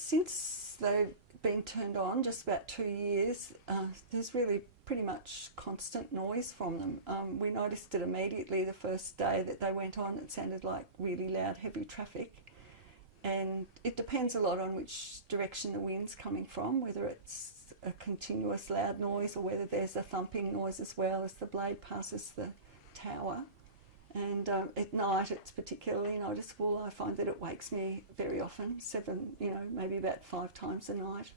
Since they've been turned on, just about 2 years, there's really pretty much constant noise from them. We noticed it immediately the first day that they went on. It sounded like really loud, heavy traffic. And it depends a lot on which direction the wind's coming from, whether it's a continuous loud noise or whether there's a thumping noise as well as the blade passes the tower. And at night it's particularly noticeable. I find that it wakes me very often, maybe about 5 times a night.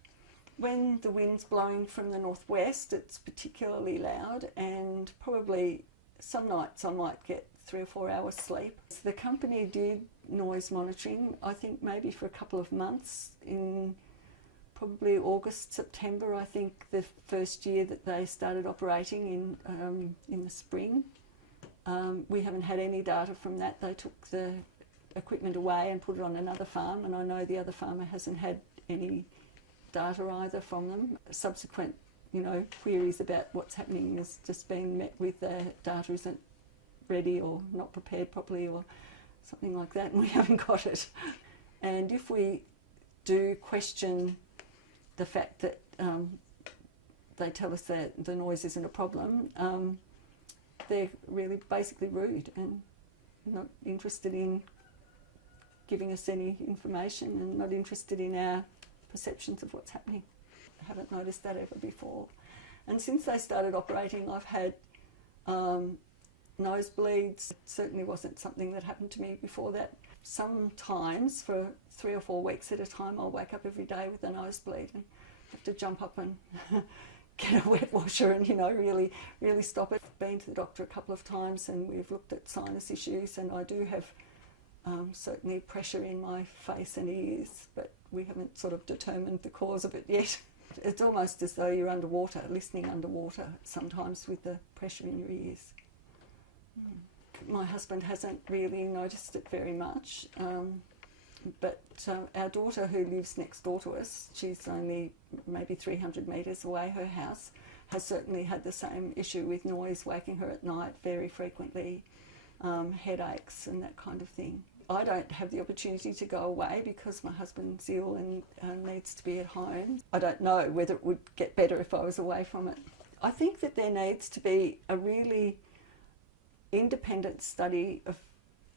When the wind's blowing from the northwest, it's particularly loud, and probably some nights I might get 3 or 4 hours sleep. The company did noise monitoring, I think maybe for a couple of months, in probably August, September, I think the first year that they started operating in the spring. We haven't had any data from that. They took the equipment away and put it on another farm, and I know the other farmer hasn't had any data either from them. Subsequent, queries about what's happening has just been met with the data isn't ready or not prepared properly or something like that, and we haven't got it. And if we do question the fact that they tell us that the noise isn't a problem, they're really basically rude and not interested in giving us any information and not interested in our perceptions of what's happening. I haven't noticed that ever before. And since they started operating, I've had nosebleeds. It certainly wasn't something that happened to me before that. Sometimes for 3 or 4 weeks at a time, I'll wake up every day with a nosebleed and have to jump up and get a wet washer and, really stop it. I've been to the doctor a couple of times and we've looked at sinus issues, and I do have certainly pressure in my face and ears, but we haven't sort of determined the cause of it yet. It's almost as though you're underwater, listening underwater sometimes with the pressure in your ears. My husband hasn't really noticed it very much, but our daughter, who lives next door to us, she's only maybe 300 metres away, her house, has certainly had the same issue with noise waking her at night very frequently, headaches and that kind of thing. I don't have the opportunity to go away because my husband's ill and needs to be at home. I don't know whether it would get better if I was away from it. I think that there needs to be a really independent study of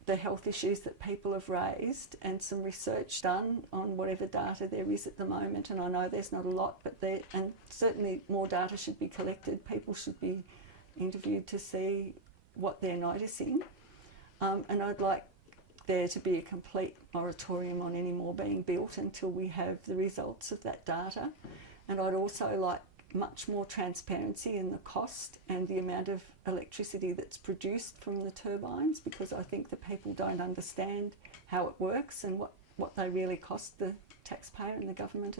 the health issues that people have raised and some research done on whatever data there is at the moment. And I know there's not a lot, but and certainly more data should be collected. People should be interviewed to see what they're noticing. And I'd like there to be a complete moratorium on any more being built until we have the results of that data. And I'd also like much more transparency in the cost and the amount of electricity that's produced from the turbines, because I think the people don't understand how it works and what they really cost the taxpayer and the government.